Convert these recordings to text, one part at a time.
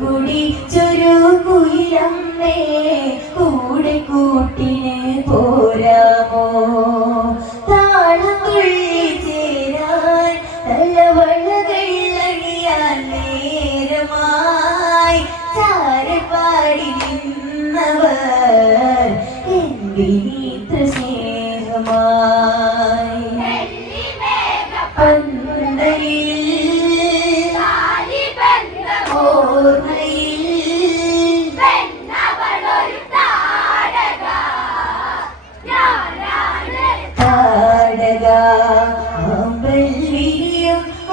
കുടിച്ചൊരു കുയിലമ്മേ കൂടെ കൂട്ടിന് പോരാമോ താളം തുള്ളി ചേരാൻ തലവളകൾ അണിയാൻ നേരമായി ചാരപ്പാടി നിന്നവർ എന്തിനിത്ര സ്നേഹമായി പന്തലിൽ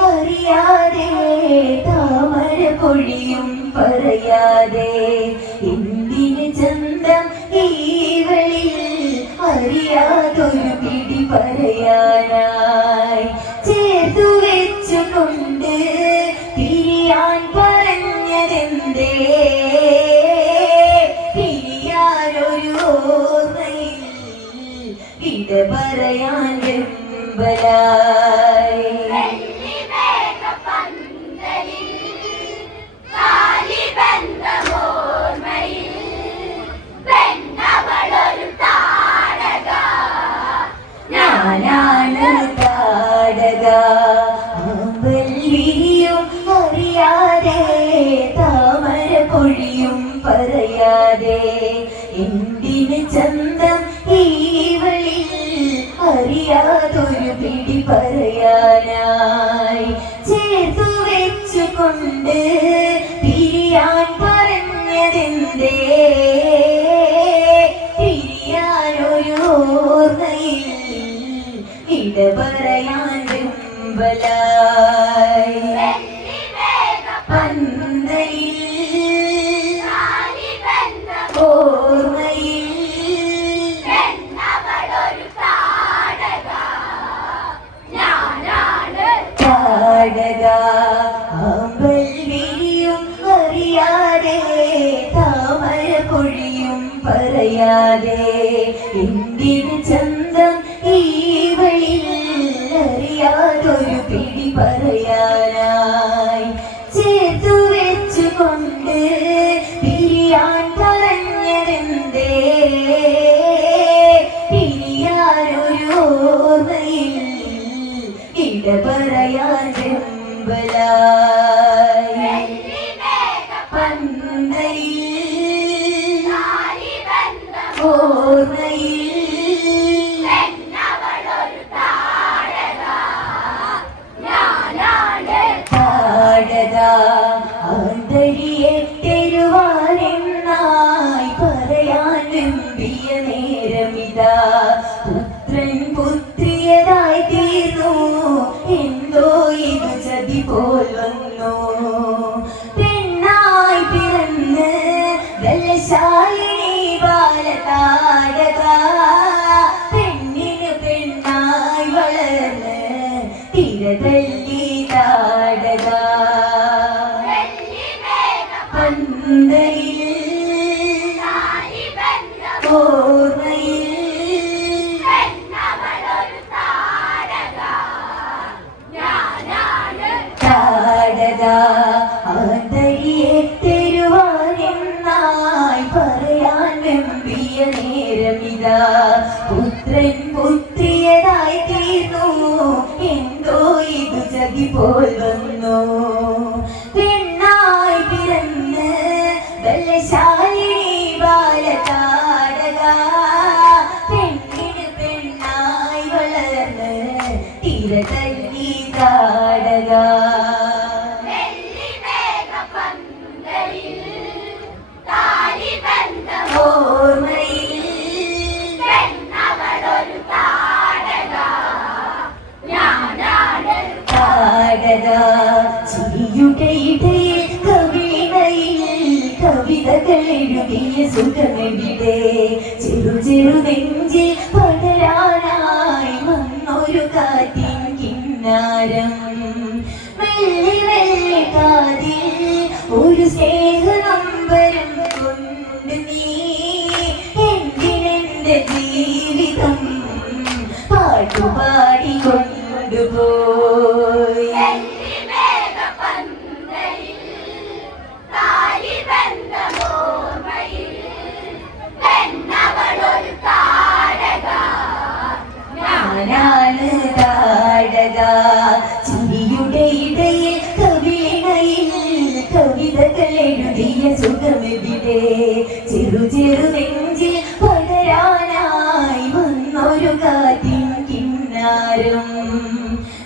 അറിയാതെ താമര പൊഴിയും പറയാതെ എന്തിന് ചന്തം ഈവളിൽ അറിയാതൊരു പിടി പറയാനായി ചേർത്തു വെച്ചുകൊണ്ട് പിരിയാൻ പറഞ്ഞതെന്തേ പിരിയാനൊരു ഓർമ്മയിൽ ഇട പറയാൻ വെമ്പലായി ഞാനാണ് താടക അമ്പലിയും അറിയാതെ താമര പൊഴിയും പറയാതെ എന്തിന് ചന്തം ഈവളിൽ അറിയാതൊരു പിടി പറയാനായി ചേർത്തു വെച്ചുകൊണ്ട് പിരിയാൻ പറഞ്ഞതെന്തേ പിരിയാനൊരു ഓർമ്മയിൽ ഇട പറയാൻ വെമ്പലായി പന്തലിൽ ഓർമ്മയിൽ താടക അമ്പലിയും അറിയാതെ താമര പൊഴിയും പറയാതെ എന്തിന് ചന്തം ഈവളിൽ അറിയാതൊരു പിടി പറയാനായി ചേർത്തു വെച്ചുകൊണ്ട് പിരിയാൻ പറഞ്ഞതെന്തേ പിരിയാനൊരു ഓർമ്മയിൽ ഇട പറയാൻ വെമ്പലായി പന്തലിൽ ഓർമ്മയിൽ ആന്തരിയെ തെരുവാനെന്നായി പറയാൻ വെമ്പിയ നേരമിതാ പുത്രൻ പുത്രിയതായി തീർന്നു എന്തോ ഇത് ചതി പോൽ വന്നു പെണ്ണായി പിറന്ന് വെള്ളശാലിനി ബാലതാരക പെണ്ണിന് പെണ്ണായി വളർന്ന് തിരതല്ലി താടക പന്തലിൽ ഓർമ്മയിൽ താടക ആന്തരിയെ തെരുവാനെന്നായി പറയാൻ വെമ്പിയ നേരമിതാ പുത്രൻ പുത്രിയതായി തീർന്നു എന്തോ ഇത് ചതി പോൽ വന്നു പെണ്ണായി പിറന്ന് വെള്ളശാലിനി ബാലതാരക പെണ്ണിന് പെണ്ണായി വളർന്ന് തിരതല്ലി താടക ഓർമ്മയിൽ താടക ചിരിയുടെ ഇടയിൽ കവിതയിൽ കവിതകൾ എഴുതിയ സുഖമെവിടെ ചെറു ചെറു നെഞ്ചിൽ പടരാനായി വന്നൊരു കാറ്റിൻ കിന്നാരം വെള്ളി വെള്ളി കാതിൽ ഒരു സ്നേഹ നമ്പരം കൊണ്ട് നീ എന്തിനെന്റെ ജീവിതം പാട്ടുപാടി കൊണ്ടുപോയി ചെറു നെഞ്ചിൽ പടരാനായി വന്നൊരു കാറ്റിൻ കിന്നാരം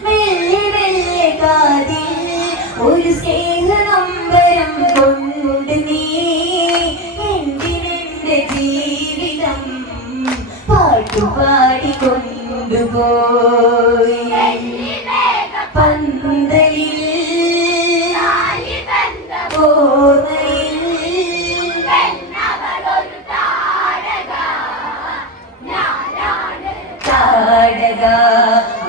മെല്ലെ മെല്ലെ കാതിൽ ഒരു സ്നേഹനമ്പരം കൊണ്ട് നീ എന്തിനെന്റെ ജീവിതം പാട്ടുപാടി കൊണ്ടുപോയി പന്തലിൽ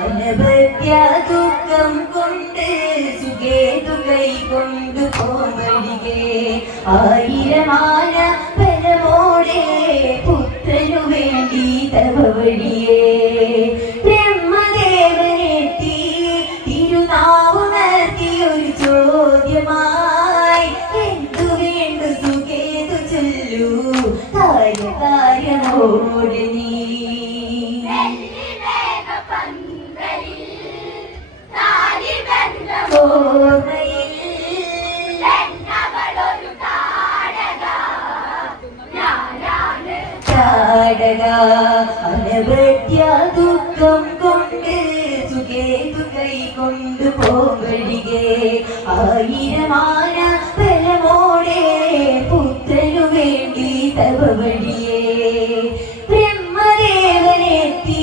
അനവധ്യ ദുഃഖം കൊണ്ട് സുഖേതു കൈ കൊണ്ടു പോവഴികെ ആയിരമാന ബലമോടെ പുത്രനു വേണ്ടി തവ വഴിയേ ബ്രഹ്മദേവനെത്തി തിരുനാവുണർത്തി ഒരു ചോദ്യമായി എന്തു വേണ്ടു സുഖേതു ചൊല്ലൂ കാര്യമോട് നീ അനവധ്യ ദുഃഖം കൊണ്ട് സുഖേതു കൈ കൊണ്ടു പോവഴികെ ആയിരമാന ബലമോടെ പുത്രനു വേണ്ടി തവ വഴിയേ ബ്രഹ്മദേവനെത്തി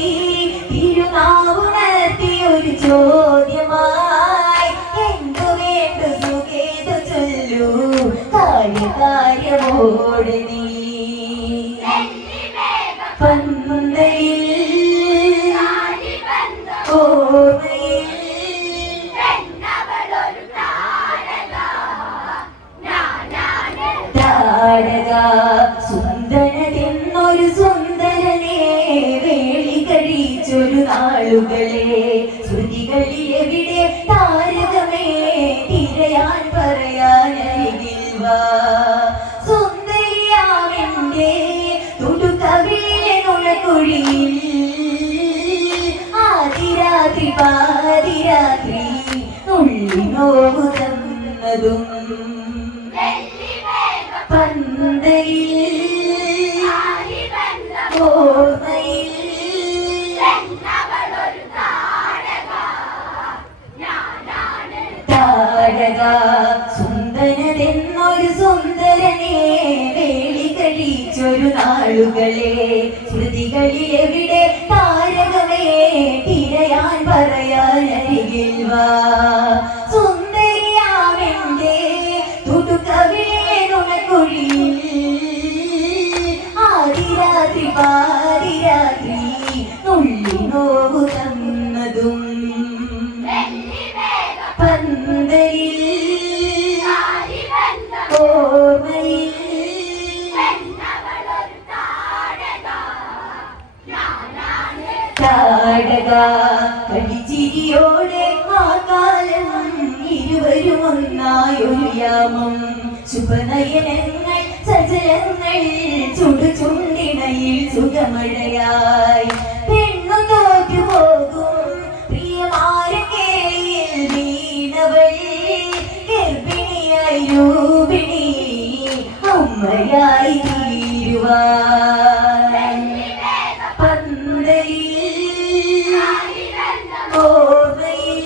തിരുനാവുണർത്തി ഒരു ചോദ്യമായി എന്തു വേണ്ടു സുഖേതു ചൊല്ലൂ കാര്യമോട് നീ പന്തയിൽ ഓർമ്മയിൽ താരക സുന്ദരനെന്നൊരു സുന്ദരനെ വേളി കഴിച്ചൊരു നാളുകളെ ശ്രുതികളിൽ എവിടെ താരകമേ തിരയാൻ പറയാനരികിൽ വാ സുന്ദരിയാവിന്റെ തുടുകവിളിലെ നുണക്കുഴിയിൽ ആദിരാത്രി പാതിരാത്രി നുള്ളി നോവു തന്നതും പന്തയിൽ ഓർമ്മയിൽ താരക സുന്ദരനെന്നൊരു സുന്ദരനെ വേളി കഴിച്ചൊരു നാളുകളെ ശ്രുതികളിൽ എവിടെ താരകമേ തിരയാൻ പറയാനരികിൽ വാ സുന്ദരിയാവെന്റെ തുടുകവിളിലെ നുണക്കുഴിയിൽ ആദിരാത്രി പാതിരാത്രി നുള്ളി നോവു തന്നതും പന്തയിൽ ഓർമ്മയിൽ താടക കളിച്ചിരിയോടെ ആ കാലം ഇരുവരും ഒന്നായൊരു യാമം ശുഭനയനങ്ങൾ സജലങ്ങൾ ചുടുചുണ്ടിണയിൽ സുഖമഴയായി പെണ്ണു തോറ്റു പോകും പ്രിയമാരക്കേളിയിൽ വീണവൾ ഗർഭിണിയായി രൂപിണി അമ്മയായി തീരുവാൻ പന്തയിൽ ഓർമ്മയിൽ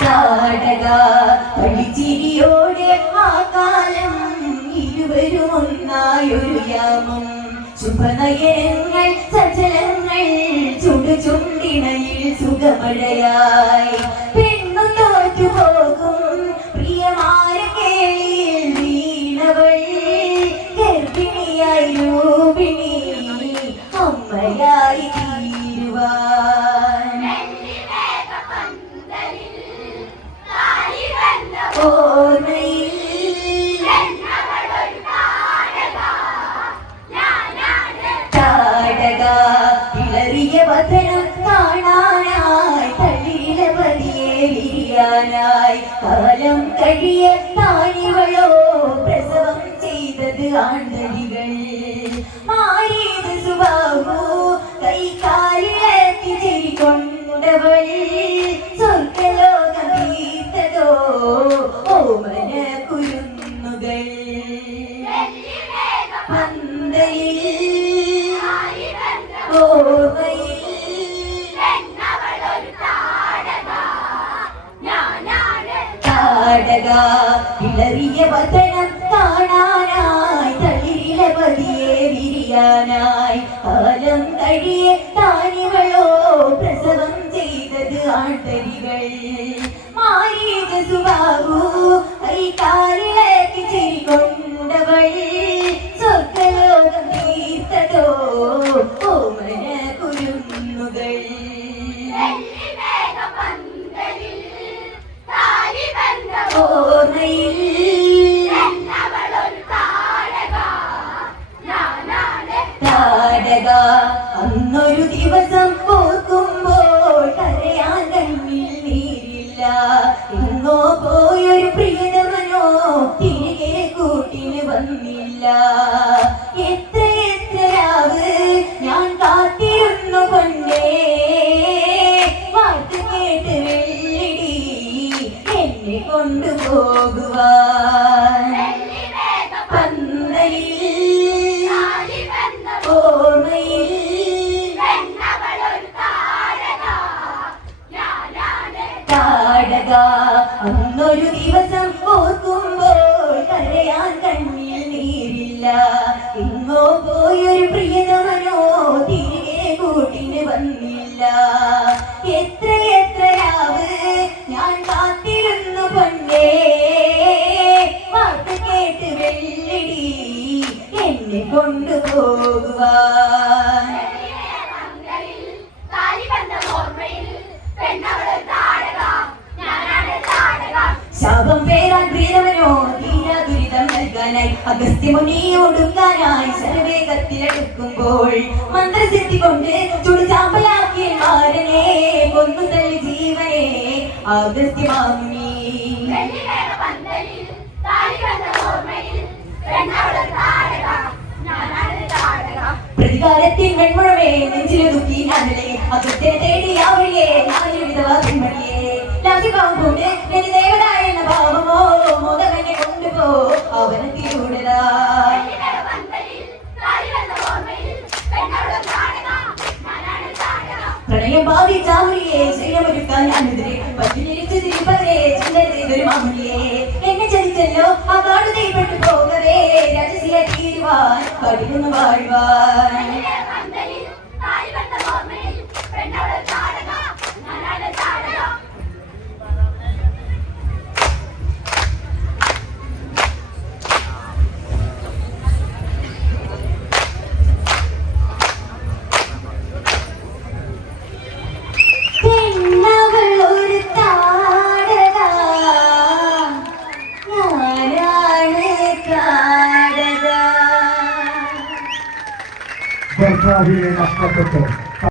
താടക കളിച്ചിരിയോടെ ആ കാലം ഇരുവരും ഒന്നായൊരു യാമം ശുഭനയനങ്ങൾ സജലങ്ങൾ ചുടുചുണ്ടിണയിൽ സുഖമഴയായി പെണ്ണു തോറ്റു പോകും പ്രിയമാരക്കേളിയിൽ വീണവൾ ഗർഭിണിയായി രൂപിണി അമ്മയായി തീരുവാൻ ഓർമ്മയിൽ താടക ഇളറിയ വചനം കാണാനായി തള്ളിയില പതിയെ വിരിയാനായി കാലം കഴിയ താനിവളോ പ്രസവം ചെയ്തത് ആണ്ടലികൾ മാറിയത് സുബാഹു കൈകാലിളക്കി ചിരിക്കൊണ്ടവൾ സ്വർഗലോകം തീർത്തതോ ഓ താടക ഇളറിയ വതനം കാണാനായി തളിരിലെ പതിയെ വിരിയാനായി കാലം കഴിയെ താനിവളോ പ്രസവം ചെയ്തത് ആൺതരികൾ മാരീക സുബാബു കൈകാലിളക്കി ചിരികൊണ്ടവൾ സ്വർഗലോകം തീർത്തതോ ഓമന കുരുന്നുകൾ ഓർമ്മയിൽ താടക അന്നൊരു ദിവസം ഓർക്കുമ്പോൾ കരയാൻ കണ്ണിൽ നീരില്ല ഇന്നോ പോയൊരു പ്രിയതമനോ തിരികെ കൂട്ടിന് വന്നില്ല എത്ര രാവ് ഞാൻ കാത്തിരുന്നു കൊണ്ടേ വാർത്ത കേട്ട് വെള്ളിടി എന്നെ കൊണ്ടുപോകുവാൻ പന്തലിൽ ഓർമ്മയിൽ താടക അന്നൊരു ദിവസം ഓർക്കുമ്പോൾ കരയാൻ കണ്ണിൽ നീരില്ല ഇന്നോ പോയൊരു പ്രിയതമനോ തിരികെ കൂട്ടിന് വന്നില്ല എത്ര രാവ് ഞാൻ കാത്തിരുന്നു കൊണ്ടേ വാർത്ത കേട്ട് വെള്ളിടി എന്നെ കൊണ്ടുപോകുവാൻ ശാപം പേരാൻ പ്രിയതമനോ തീരാ ദുരിതം നൽകാനായി അഗസ്ത്യമുനി ഒടുക്കാനായി ശരവേഗത്തിലെടുക്കുമ്പോൾ മന്ത്രസിദ്ധി കൊണ്ട് ചുടുചാമ്പലാക്കിയ മാരനെ കൊന്നു തള്ളി ജീവനെ അഗസ്ത്യമാമുനി പ്രതികാരത്തിൻ വെൺമുഴമേ നെഞ്ചിലൊതുക്കി ഞാനല്ലേ അഗസ്ത്യനെ തേടി ആ വഴിയെ ഞാനൊരു വിധവാ പെൺമണിയെ കൊണ്ട് എന്റെ ദേവനായ എന്ന ഭാവമോ മോദകനെ കൊണ്ടുപോ അവനത്തിലൂടെതാ പ്രണയം ഭാവി ചാമുരിയെ ശ്രീയമൊരുക്കാൻ ഞാനെതിരെ പറ്റിരിച്ചു തിരുപ്പതിരെ ചിന്തന ചെയ്തൊരു മാമുനിയെ എന്നെ ചതിച്ചല്ലോ ആ കാടുതയിൽപ്പെട്ടു പോകവേ രജസിയെ തീരുവാൻ കടിക്കുന്നു വാഴുവാൻ നഷ്ടപ്പെട്ടു